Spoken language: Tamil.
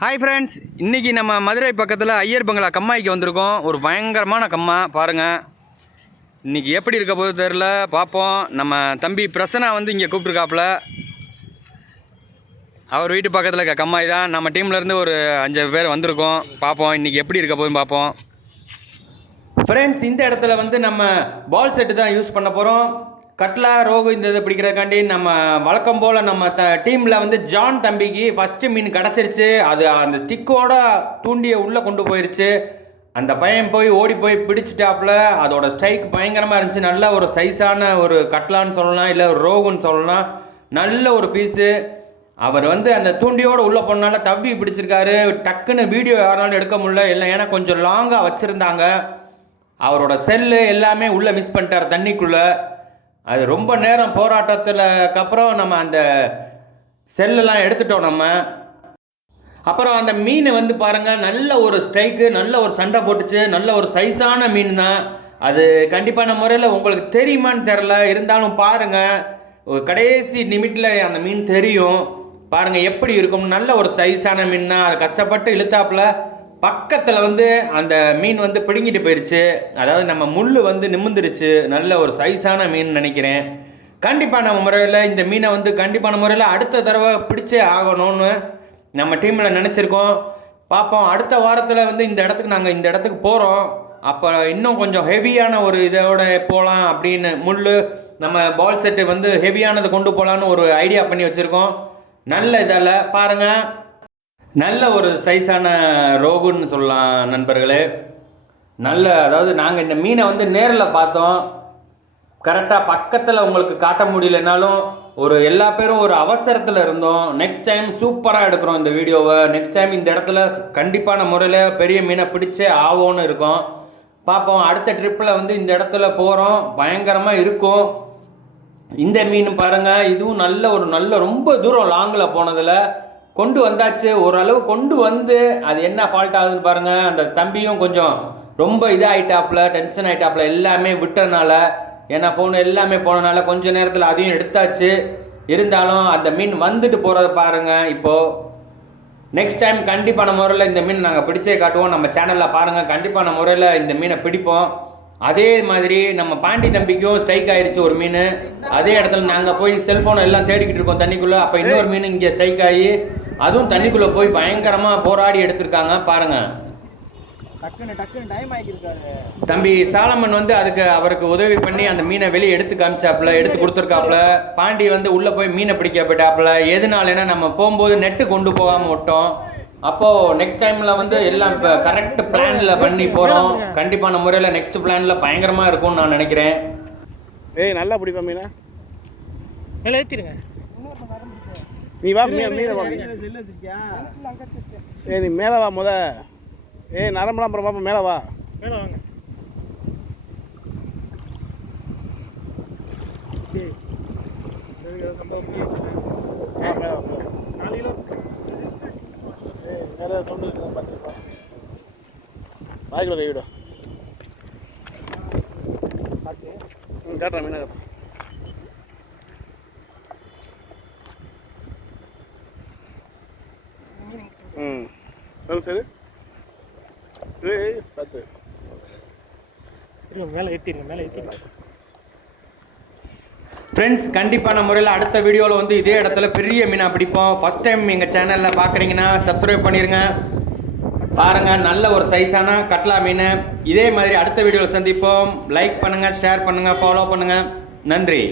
ஹாய் ஃப்ரெண்ட்ஸ், இன்றைக்கி நம்ம மதுரை பக்கத்தில் ஐயர் பங்களா கம்மாய்க்கு வந்திருக்கோம். ஒரு பயங்கரமான கம்மா பாருங்கள். இன்றைக்கி எப்படி இருக்க போது தெரில, பார்ப்போம். நம்ம தம்பி பிரசன்னா வந்து இங்கே கூப்பிட்ருக்காப்புல. அவர் வீட்டு பக்கத்தில் இருக்க கம்மாய் தான். நம்ம டீம்லேருந்து ஒரு 5 பேர் வந்திருக்கோம். பார்ப்போம் இன்றைக்கி எப்படி இருக்க போதுன்னு பார்ப்போம். ஃப்ரெண்ட்ஸ், இந்த இடத்துல வந்து நம்ம பால் செட்டு தான் யூஸ் பண்ண போகிறோம். கட்லா ரோகு இந்த இதை பிடிக்கிறதுக்காண்டி நம்ம வழக்கம் போல் நம்ம டீமில் வந்து ஜான் தம்பிக்கு ஃபஸ்ட்டு மீன் கிடச்சிருச்சு. அது அந்த ஸ்டிக்கோட தூண்டியை உள்ளே கொண்டு போயிருச்சு. அந்த பையன் போய் ஓடி போய் பிடிச்சிட்டாப்புல. அதோட ஸ்ட்ரைக் பயங்கரமாக இருந்துச்சு. நல்ல ஒரு சைஸான ஒரு கட்லான்னு சொல்லலாம், இல்லை ஒரு ரோகுன்னு சொல்லலாம். நல்ல ஒரு பீஸு. அவர் வந்து அந்த தூண்டியோடு உள்ளே போனால தவ்வி பிடிச்சிருக்காரு. டக்குன்னு வீடியோ யாராலும் எடுக்க முடியல, இல்லை ஏன்னா கொஞ்சம் லாங்காக வச்சுருந்தாங்க. அவரோட செல்லு எல்லாமே உள்ளே மிஸ் பண்ணிட்டார் தண்ணிக்குள்ளே. அது ரொம்ப நேரம் போராட்டத்துக்கு அப்புறம் நம்ம அந்த செல்லெல்லாம் எடுத்துட்டோம் நம்ம. அப்புறம் அந்த மீன் வந்து பாருங்கள், நல்ல ஒரு ஸ்ட்ரைக்கு, நல்ல ஒரு சண்டை போட்டுச்சு. நல்ல ஒரு சைஸான மீன் தான். அது கண்டிப்பான முறையில் உங்களுக்கு தெரியுமான்னு தெரில, இருந்தாலும் பாருங்கள், கடைசி நிமிட்டில் அந்த மீன் தெரியும். பாருங்கள் எப்படி இருக்கும். நல்ல ஒரு சைஸான மீன் தான். அதை கஷ்டப்பட்டு இழுத்தாப்புல பக்கத்தில் வந்து அந்த மீன் வந்து பிடுங்கிட்டு போயிடுச்சு. அதாவது நம்ம முள் வந்து நிமிந்துருச்சு. நல்ல ஒரு சைஸான மீன் நினைக்கிறேன். கண்டிப்பான முறையில் இந்த மீனை வந்து கண்டிப்பான முறையில் அடுத்த தடவை பிடிச்சே ஆகணும்னு நம்ம டீமில் நினச்சிருக்கோம். பார்ப்போம். அடுத்த வாரத்தில் வந்து இந்த இடத்துக்கு போகிறோம். அப்போ இன்னும் கொஞ்சம் ஹெவியான ஒரு இதோட போகலாம் அப்படின்னு, முள் நம்ம பால் செட்டு வந்து ஹெவியானதை கொண்டு போகலான்னு ஒரு ஐடியா பண்ணி வச்சுருக்கோம். நல்ல இதில் பாருங்கள், நல்ல ஒரு சைஸான ரோகுன்னு சொல்லலாம் நண்பர்களே. அதாவது நாங்கள் இந்த மீனை வந்து நேரில் பார்த்தோம். கரெக்டாக பக்கத்தில் உங்களுக்கு காட்ட முடியலனாலும் எல்லா பேரும் ஒரு அவசரத்தில் இருந்தோம். நெக்ஸ்ட் டைம் சூப்பராக எடுக்கிறோம் இந்த வீடியோவை. நெக்ஸ்ட் டைம் இந்த இடத்துல கண்டிப்பான முறையில் பெரிய மீனை பிடிச்சே ஆவோன்னு இருக்கோம். பார்ப்போம். அடுத்த ட்ரிப்பில் வந்து இந்த இடத்துல போகிறோம். பயங்கரமாக இருக்கும். இந்த மீன் பாருங்கள், இதுவும் நல்ல ரொம்ப தூரம் லாங்கில் போனதில் கொண்டு வந்தாச்சு. ஓரளவு கொண்டு வந்து அது என்ன ஃபால்ட் ஆகுதுன்னு பாருங்கள். அந்த தம்பியும் கொஞ்சம் ரொம்ப இதாகிட்டாப்புல, டென்ஷன் ஆகிட்டாப்புல. எல்லாமே விட்டனால, ஏன்னா ஃபோன் எல்லாமே போனனால கொஞ்சம் நேரத்தில் அதையும் எடுத்தாச்சு. இருந்தாலும் அந்த மீன் வந்துட்டு போகிறத பாருங்கள். இப்போது நெக்ஸ்ட் டைம் கண்டிப்பான முறையில் இந்த மீன் நாங்கள் பிடிச்சே காட்டுவோம். நம்ம சேனலில் பாருங்கள், கண்டிப்பான முறையில் இந்த மீனை பிடிப்போம். அதே மாதிரி நம்ம பாண்டி தம்பிக்கும் ஸ்ட்ரைக் ஆகிடுச்சு ஒரு மீன். அதே இடத்துல நாங்கள் போய் செல்ஃபோனை எல்லாம் தேடிக்கிட்டு இருக்கோம் தண்ணிக்குள்ளே. அப்போ இன்னொரு மீன் இங்கே ஸ்ட்ரைக் ஆகி அதுவும் தண்ணிக்குள்ளே போய் பயங்கரமாக போராடி எடுத்திருக்காங்க பாருங்கள். தம்பி சாலமன் வந்து அவருக்கு உதவி பண்ணி அந்த மீனை வெளியே எடுத்து காமிச்சாப்புல, எடுத்து கொடுத்துருக்காப்புல. பாண்டி வந்து உள்ளே போய் மீனை பிடிக்க போயிட்டாப்புல. எதுனாலனா நம்ம போகும்போது நெட்டு கொண்டு போகாமல் விட்டோம். அப்போது நெக்ஸ்ட் டைமில் வந்து எல்லாம் இப்போ கரெக்ட் பிளானில் பண்ணி போகிறோம். கண்டிப்பான முறையில் நெக்ஸ்ட் பிளானில் பயங்கரமாக இருக்கும்னு நான் நினைக்கிறேன். நல்லா பிடிப்பா மீனா, மேலே ஏற்றிடுங்க. நீ வா மீனை வா. நீ மேலே வா முத. நரம்பலாம் அப்புறம் பாப்பா, மேலே வா. மேலே வாங்க. மேலே தொண்டு பார்த்துருப்பா. வாய்க்குள்ள கை விடும். காட்டுறேன் மீனை காட்டுறேன். சரி பார்த்து மேலே ஏற்றிடுங்க. ஃப்ரெண்ட்ஸ், கண்டிப்பான முறையில் அடுத்த வீடியோவில் வந்து இதே இடத்துல பெரிய மீனாக பிடிப்போம். ஃபஸ்ட் டைம் எங்கள் சேனலில் பார்க்குறீங்கன்னா சப்ஸ்கிரைப் பண்ணிடுங்க. பாருங்கள், நல்ல ஒரு சைஸான கட்லா மீன். இதே மாதிரி அடுத்த வீடியோவில் சந்திப்போம். லைக் பண்ணுங்கள், ஷேர் பண்ணுங்கள், ஃபாலோ பண்ணுங்கள். நன்றி.